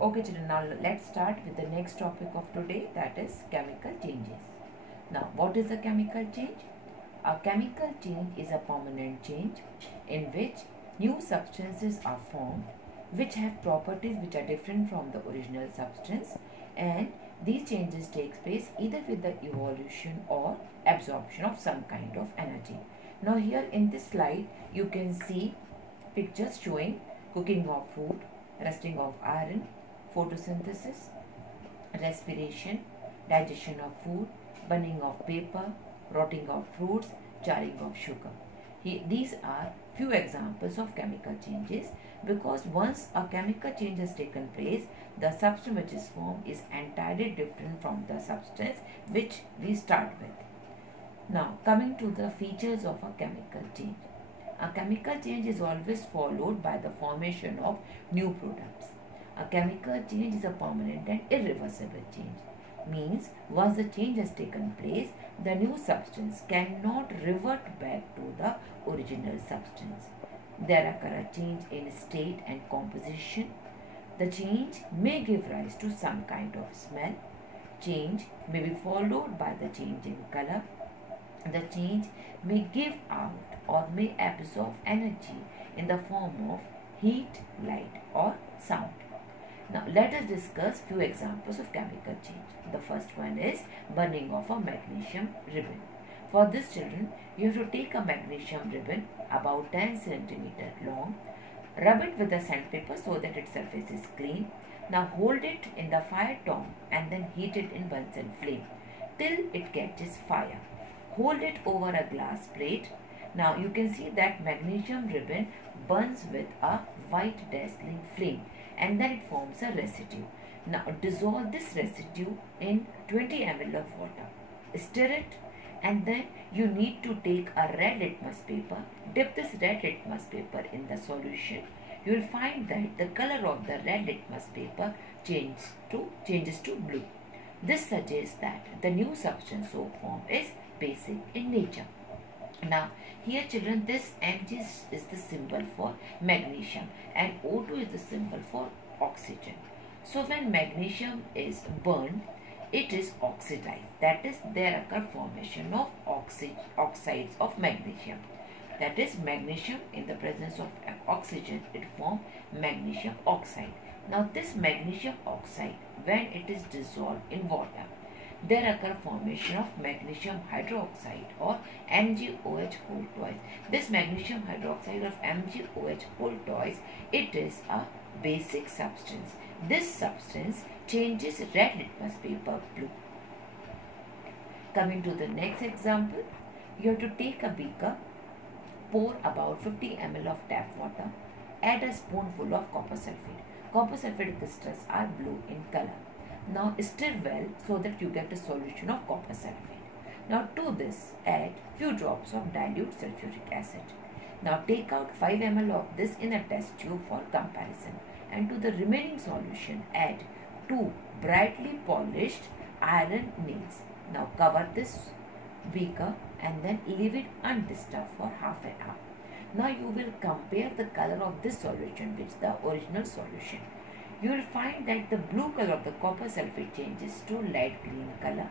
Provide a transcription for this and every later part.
Okay children, now let's start with the next topic of today, that is chemical changes. Now what is a chemical change? A chemical change is a permanent change in which new substances are formed which have properties which are different from the original substance, and these changes take place either with the evolution or absorption of some kind of energy. Now here in this slide you can see pictures showing cooking of food, rusting of iron, photosynthesis, respiration, digestion of food, burning of paper, rotting of fruits, charring of sugar. These are few examples of chemical changes, because once a chemical change has taken place, the substance which is formed is entirely different from the substance which we start with. Now coming to the features of a chemical change. A chemical change is always followed by the formation of new products. A chemical change is a permanent and irreversible change. Means once the change has taken place, the new substance cannot revert back to the original substance. There occur a change in state and composition. The change may give rise to some kind of smell. Change may be followed by the change in color. The change may give out or may absorb energy in the form of heat, light or sound. Now let us discuss few examples of chemical change. The first one is burning of a magnesium ribbon. For this children, you have to take a magnesium ribbon about 10 centimeter long, rub it with a sandpaper so that its surface is clean. Now hold it in the fire tongue and then heat it in Bunsen flame till it catches fire. Hold it over a glass plate. Now you can see that magnesium ribbon burns with a white dazzling flame, and then it forms a residue. Now dissolve this residue in 20 ml of water. Stir it, and then you need to take a red litmus paper. Dip this red litmus paper in the solution. You will find that the color of the red litmus paper changes to blue. This suggests that the new substance so formed is basic in nature. Now here children, this Mg is the symbol for magnesium and O2 is the symbol for oxygen. So when magnesium is burned, it is oxidized. That is, there occur formation of oxides of magnesium. That is, magnesium in the presence of oxygen, it forms magnesium oxide. Now this magnesium oxide, when it is dissolved in water, there occur formation of magnesium hydroxide or MgOH whole twice. This magnesium hydroxide of MgOH whole twice, it is a basic substance. This substance changes red litmus paper blue. Coming to the next example, you have to take a beaker, pour about 50 ml of tap water, add a spoonful of copper sulfate. Copper sulfate crystals are blue in color. Now stir well so that you get a solution of copper sulfate. Now to this add few drops of dilute sulfuric acid. Now take out 5 ml of this in a test tube for comparison, and to the remaining solution add 2 brightly polished iron nails. Now cover this beaker and then leave it undisturbed for half an hour. Now you will compare the color of this solution with the original solution. You will find that the blue color of the copper sulfate changes to light green color,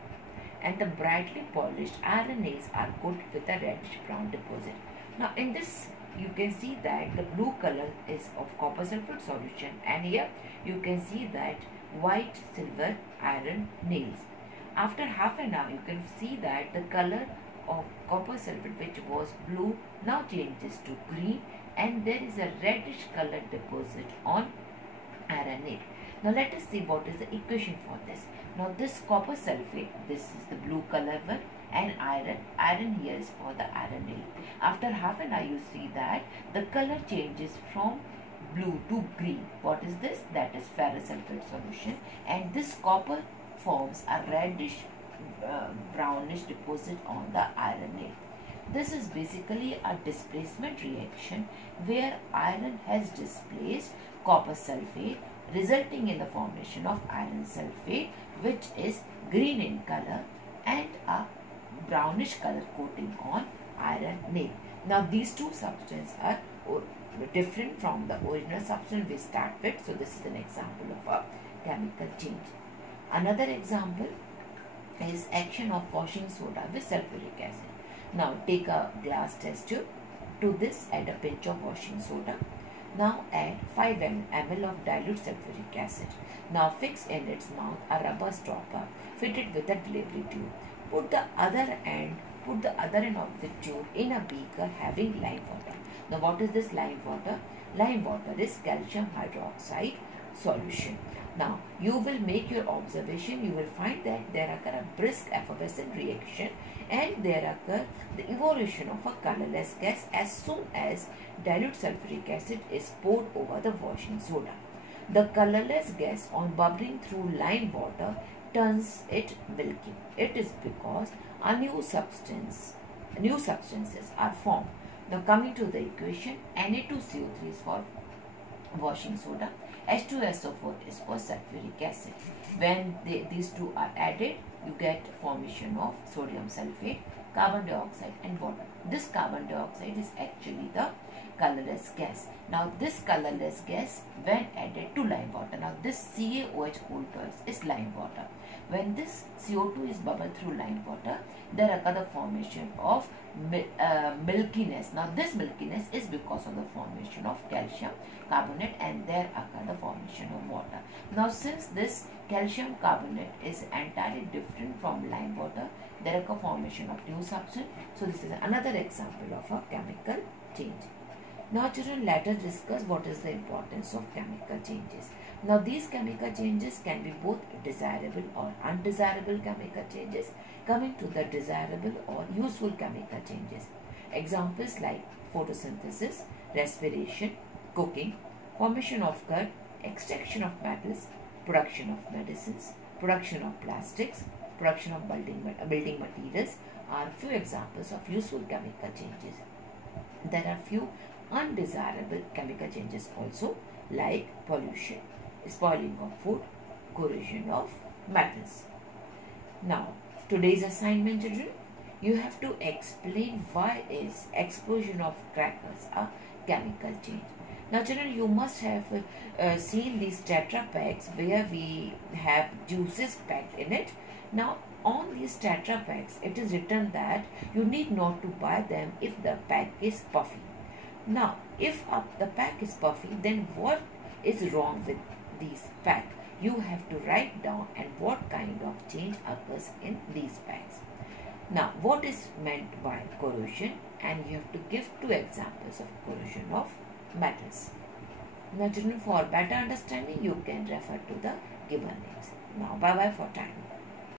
and the brightly polished iron nails are coated with a reddish brown deposit. Now in this you can see that the blue color is of copper sulfate solution, and here you can see that white, silver, iron nails. After half an hour you can see that the color of copper sulfate, which was blue, now changes to green, and there is a reddish color deposit on iron nail. Now let us see what is the equation for this. Now this copper sulfate, this is the blue color one, and iron here is for the iron nail. After half an hour you see that the color changes from blue to green. What is this? That is ferrous sulfate solution, and this copper forms a reddish brownish deposit on the iron nail. This is basically a displacement reaction where iron has displaced copper sulfate, resulting in the formation of iron sulfate, which is green in color and a brownish color coating on iron nail. Now these two substances are different from the original substance we start with. So this is an example of a chemical change. Another example is action of washing soda with sulfuric acid. Now take a glass test tube. To this add a pinch of washing soda. Now add 5 ml of dilute sulfuric acid. Now fix in its mouth a rubber stopper fitted with a delivery tube. Put the other end of the tube in a beaker having lime water. Now what is this lime water? Lime water is calcium hydroxide solution. Now you will make your observation. You will find that there occur a brisk effervescent reaction and there occur the evolution of a colorless gas as soon as dilute sulfuric acid is poured over the washing soda. The colorless gas on bubbling through lime water turns it milky. It is because new substances are formed. Now coming to the equation, Na2CO3 is for washing soda, H2SO4 is for sulfuric acid. When these two are added, you get formation of sodium sulfate, carbon dioxide and water. This carbon dioxide is actually the colorless gas. Now this colorless gas when added to lime water. Now this CaOH is lime water. When this CO2 is bubbled through lime water, there occur the formation of milkiness. Now this milkiness is because of the formation of calcium carbonate and there occur the formation of water. Now since this calcium carbonate is entirely different from lime water, there occur formation of new substance. So this is another example of a chemical change. Now children, let us discuss what is the importance of chemical changes. Now these chemical changes can be both desirable or undesirable chemical changes. Coming to the desirable or useful chemical changes. Examples like photosynthesis, respiration, cooking, formation of curd, extraction of metals, production of medicines, production of plastics, production of building materials are few examples of useful chemical changes. There are few undesirable chemical changes also, like pollution, spoiling of food, corrosion of metals. Now, today's assignment, children, you have to explain why is explosion of crackers a chemical change. Now, children, you must have seen these Tetra packs where we have juices packed in it. Now, on these Tetra packs, it is written that you need not to buy them if the pack is puffy. Now, if the pack is puffy, then what is wrong with these packs? You have to write down and what kind of change occurs in these packs. Now, what is meant by corrosion? And you have to give two examples of corrosion of metals. Now, children, for better understanding, you can refer to the given names. Now, bye-bye for time.